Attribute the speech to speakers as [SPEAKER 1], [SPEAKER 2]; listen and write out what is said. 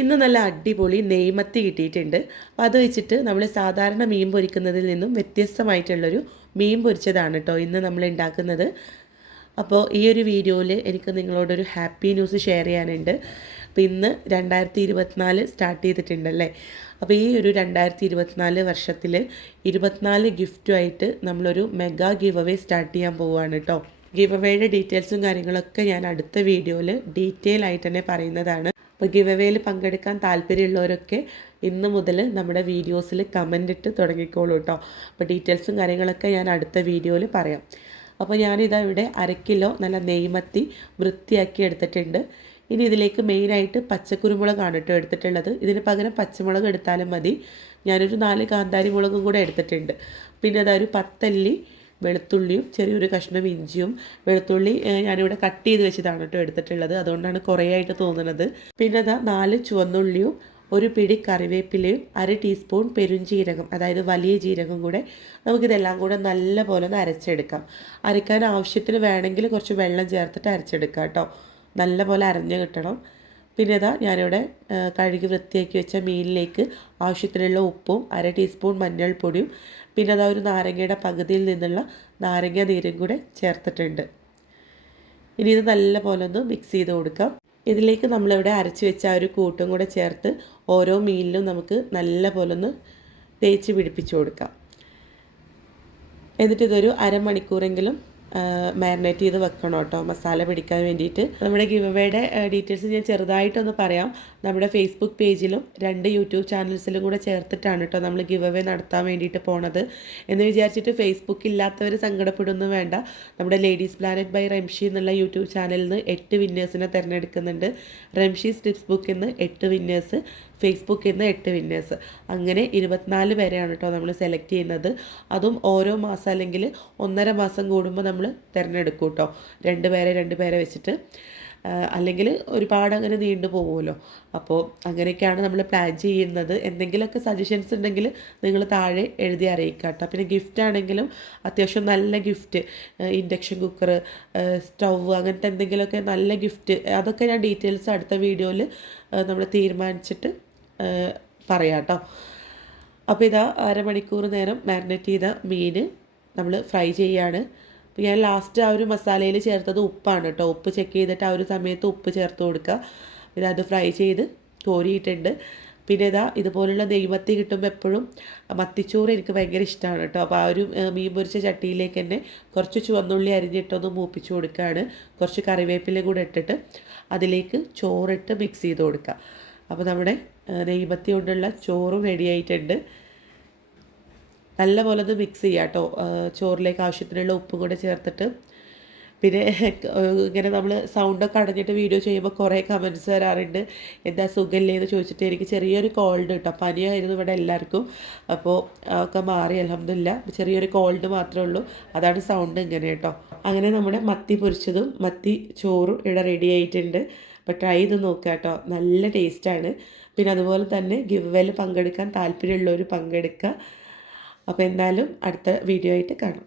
[SPEAKER 1] ഇന്ന് നല്ല അടിപൊളി നെയ്മത്തി കിട്ടിയിട്ടുണ്ട്. അപ്പോൾ അത് വെച്ചിട്ട് നമ്മൾ സാധാരണ മീൻ പൊരിക്കുന്നതിൽ നിന്നും വ്യത്യസ്തമായിട്ടുള്ളൊരു മീൻ പൊരിച്ചതാണ് കേട്ടോ ഇന്ന് നമ്മൾ ഉണ്ടാക്കുന്നത്. അപ്പോൾ ഈ ഒരു വീഡിയോയിൽ എനിക്ക് നിങ്ങളോടൊരു ഹാപ്പി ന്യൂസ് ഷെയർ ചെയ്യാനുണ്ട്. അപ്പോൾ ഇന്ന് രണ്ടായിരത്തി ഇരുപത്തിനാല് സ്റ്റാർട്ട് ചെയ്തിട്ടുണ്ടല്ലേ? അപ്പോൾ ഈ ഒരു രണ്ടായിരത്തി ഇരുപത്തിനാല് വർഷത്തിൽ ഇരുപത്തിനാല് ഗിഫ്റ്റുമായിട്ട് നമ്മളൊരു മെഗാ ഗിവ് അവേ സ്റ്റാർട്ട് ചെയ്യാൻ പോവുകയാണ് കേട്ടോ. ഗിവ് അവേയുടെ ഡീറ്റെയിൽസും കാര്യങ്ങളൊക്കെ ഞാൻ അടുത്ത വീഡിയോയിൽ ഡീറ്റെയിൽ ആയിട്ട് തന്നെ പറയുന്നതാണ്. അപ്പോൾ ഗിവ് എവേയിൽ പങ്കെടുക്കാൻ താല്പര്യമുള്ളവരൊക്കെ ഇന്ന് മുതൽ നമ്മുടെ വീഡിയോസിൽ കമന്റ് ഇട്ട് തുടങ്ങിക്കോളൂ കേട്ടോ അപ്പോൾ ഡീറ്റെയിൽസും കാര്യങ്ങളൊക്കെ ഞാൻ അടുത്ത വീഡിയോയിൽ പറയാം. അപ്പോൾ ഞാനിതാ ഇവിടെ അര കിലോ നല്ല നെയ്മത്തി വൃത്തിയാക്കി എടുത്തിട്ടുണ്ട്. ഇനി ഇതിലേക്ക് മെയിനായിട്ട് പച്ചക്കുരുമുളകാണ് കേട്ടോ എടുത്തിട്ടുള്ളത്. ഇതിന് പകരം പച്ചമുളക് എടുത്താലും മതി. ഞാനൊരു നാല് കാന്താരി മുളകും കൂടെ എടുത്തിട്ടുണ്ട്. പിന്നെ അതൊരു പത്തല്ലി വെളുത്തുള്ളിയും ചെറിയൊരു കഷ്ണം ഇഞ്ചിയും വെളുത്തുള്ളി ഞാനിവിടെ കട്ട് ചെയ്ത് വെച്ചതാണ് കേട്ടോ എടുത്തിട്ടുള്ളത്. അതുകൊണ്ടാണ് കുറേ ആയിട്ട് തോന്നുന്നത് പിന്നെ അതാ നാല് ചുവന്നുള്ളിയും ഒരു പിടി കറിവേപ്പിലയും അര ടീസ്പൂൺ പെരുംജീരകം അതായത് വലിയ ജീരകം കൂടെ നമുക്കിതെല്ലാം കൂടെ നല്ല പോലെ ഒന്ന് അരച്ചെടുക്കാം. അരയ്ക്കാൻ ആവശ്യത്തിന് വേണമെങ്കിൽ കുറച്ച് വെള്ളം ചേർത്തിട്ട് അരച്ചെടുക്കാം കേട്ടോ. നല്ല പോലെ അരഞ്ഞ് കിട്ടണം. പിന്നെ ഇതാ ഞാനിവിടെ കഴുകി വൃത്തിയാക്കി വെച്ച മീനിലേക്ക് ആവശ്യത്തിനുള്ള ഉപ്പും അര ടീസ്പൂൺ മഞ്ഞൾപ്പൊടിയും പിന്നെ അതാ ഒരു നാരങ്ങയുടെ പകുതിയിൽ നിന്നുള്ള നാരങ്ങ നീരും കൂടെ ചേർത്തിട്ടുണ്ട്. ഇനി ഇത് നല്ലപോലെ ഒന്ന് മിക്സ് ചെയ്ത് കൊടുക്കാം. ഇതിലേക്ക് നമ്മളിവിടെ അരച്ച് വെച്ച ആ ഒരു കൂട്ടും കൂടെ ചേർത്ത് ഓരോ മീനിലും നമുക്ക് നല്ലപോലെ ഒന്ന് തേച്ച് പിടിപ്പിച്ച് കൊടുക്കാം. എന്നിട്ടിതൊരു അരമണിക്കൂറെങ്കിലും മാരിനേറ്റ് ചെയ്ത് വെക്കണം കേട്ടോ മസാല പിടിക്കാൻ വേണ്ടിയിട്ട്. നമ്മുടെ ഗിവ് അവയുടെ ഡീറ്റെയിൽസ് ഞാൻ ചെറുതായിട്ടൊന്ന് പറയാം. നമ്മുടെ ഫേസ്ബുക്ക് പേജിലും രണ്ട് യൂട്യൂബ് ചാനൽസിലും കൂടെ ചേർത്തിട്ടാണ് കേട്ടോ നമ്മൾ ഗിവ് അവേ നടത്താൻ വേണ്ടിയിട്ട് പോണത്. എന്ന് വിചാരിച്ചിട്ട് ഫേസ്ബുക്ക് ഇല്ലാത്തവർ സങ്കടപ്പെടുന്നു വേണ്ട. നമ്മുടെ ലേഡീസ് പ്ലാനറ്റ് ബൈ റംഷി എന്നുള്ള യൂട്യൂബ് ചാനലിൽ നിന്ന് എട്ട് വിന്നേഴ്സിനെ തിരഞ്ഞെടുക്കുന്നുണ്ട്. റംഷീസ് ടിപ്സ് ബുക്കിൽ നിന്ന് എട്ട് വിന്നേഴ്സ് ഫേസ്ബുക്കിൽ നിന്ന് എട്ട് വിന്നേഴ്സ്. അങ്ങനെ ഇരുപത്തിനാല് പേരെയാണ് കേട്ടോ നമ്മൾ സെലക്ട് ചെയ്യുന്നത്. അതും ഓരോ മാസം അല്ലെങ്കിൽ ഒന്നര മാസം കൂടുമ്പോൾ നമ്മൾ തിരഞ്ഞെടുക്കും കേട്ടോ രണ്ട് പേരെ രണ്ട് പേരെ വെച്ചിട്ട്. അല്ലെങ്കിൽ ഒരുപാട് അങ്ങനെ നീണ്ടു പോകുമല്ലോ. അപ്പോൾ അങ്ങനെയൊക്കെയാണ് നമ്മൾ പ്ലാൻ ചെയ്യുന്നത്. എന്തെങ്കിലുമൊക്കെ സജഷൻസ് ഉണ്ടെങ്കിൽ നിങ്ങൾ താഴെ എഴുതി അറിയിക്കുക കേട്ടോ പിന്നെ ഗിഫ്റ്റ് ആണെങ്കിലും അത്യാവശ്യം നല്ല ഗിഫ്റ്റ്. ഇൻഡക്ഷൻ കുക്കർ സ്റ്റൗവ് അങ്ങനത്തെ എന്തെങ്കിലുമൊക്കെ നല്ല ഗിഫ്റ്റ്. അതൊക്കെ ഞാൻ ഡീറ്റെയിൽസ് അടുത്ത വീഡിയോയിൽ നമ്മൾ തീരുമാനിച്ചിട്ട് പറയാം കേട്ടോ അപ്പോൾ ഇതാ അരമണിക്കൂർ നേരം മാരിനേറ്റ് ചെയ്ത മീൻ നമ്മൾ ഫ്രൈ ചെയ്യാണ്. ഞാൻ ലാസ്റ്റ് ആ ഒരു മസാലയിൽ ചേർത്തത് ഉപ്പാണ് കേട്ടോ ഉപ്പ് ചെക്ക് ചെയ്തിട്ട് ആ ഒരു സമയത്ത് ഉപ്പ് ചേർത്ത് കൊടുക്കുക പിന്നെ അത് ഫ്രൈ ചെയ്ത് കോരിയിട്ടുണ്ട്. പിന്നെ ഇതാ ഇതുപോലുള്ള നെയ്മത്തി കിട്ടുമ്പോൾ എപ്പോഴും മത്തിച്ചോറ് എനിക്ക് ഭയങ്കര ഇഷ്ടമാണ് കേട്ടോ അപ്പോൾ ആ ഒരു മീൻ പൊരിച്ച ചട്ടിയിലേക്ക് തന്നെ കുറച്ച് ചുവന്നുള്ളി അരിഞ്ഞിട്ടൊന്ന് മൂപ്പിച്ചു കൊടുക്കുകയാണ് കുറച്ച് കറിവേപ്പില കൂടെ ഇട്ടിട്ട് അതിലേക്ക് ചോറിട്ട് മിക്സ് ചെയ്ത് കൊടുക്കുക അപ്പോൾ നമ്മുടെ നെയ്മത്തി കൊണ്ടുള്ള ചോറും റെഡി ആയിട്ടുണ്ട്. നല്ല പോലെ അത് മിക്സ് ചെയ്യുക കേട്ടോ ചോറിലേക്ക് ആവശ്യത്തിനുള്ള ഉപ്പും കൂടെ ചേർത്തിട്ട് പിന്നെ ഇങ്ങനെ നമ്മൾ സൗണ്ടൊക്കെ അടഞ്ഞിട്ട് വീഡിയോ ചെയ്യുമ്പോൾ കുറേ കമൻസ് വരാറുണ്ട്. എന്താ സുഖമില്ലേ എന്ന് ചോദിച്ചിട്ട് എനിക്ക് ചെറിയൊരു കോൾഡ് കേട്ടോ പനിയായിരുന്നു ഇവിടെ എല്ലാവർക്കും അപ്പോൾ ഒക്കെ മാറി അലഹമില്ല ചെറിയൊരു കോൾഡ് മാത്രമേ ഉള്ളൂ. അതാണ് സൗണ്ട് ഇങ്ങനെ കേട്ടോ അങ്ങനെ നമ്മുടെ മത്തി പൊരിച്ചതും മത്തി ചോറും ഇവിടെ റെഡി ആയിട്ടുണ്ട്. അപ്പോൾ ട്രൈ ചെയ്ത് നോക്കുക കേട്ടോ നല്ല ടേസ്റ്റാണ് പിന്നെ അതുപോലെ തന്നെ ഗിവ്വൽ പങ്കെടുക്കാൻ താല്പര്യമുള്ളവർ പങ്കെടുക്കുക അപ്പോൾ എന്തായാലും അടുത്ത വീഡിയോ ആയിട്ട് കാണാം.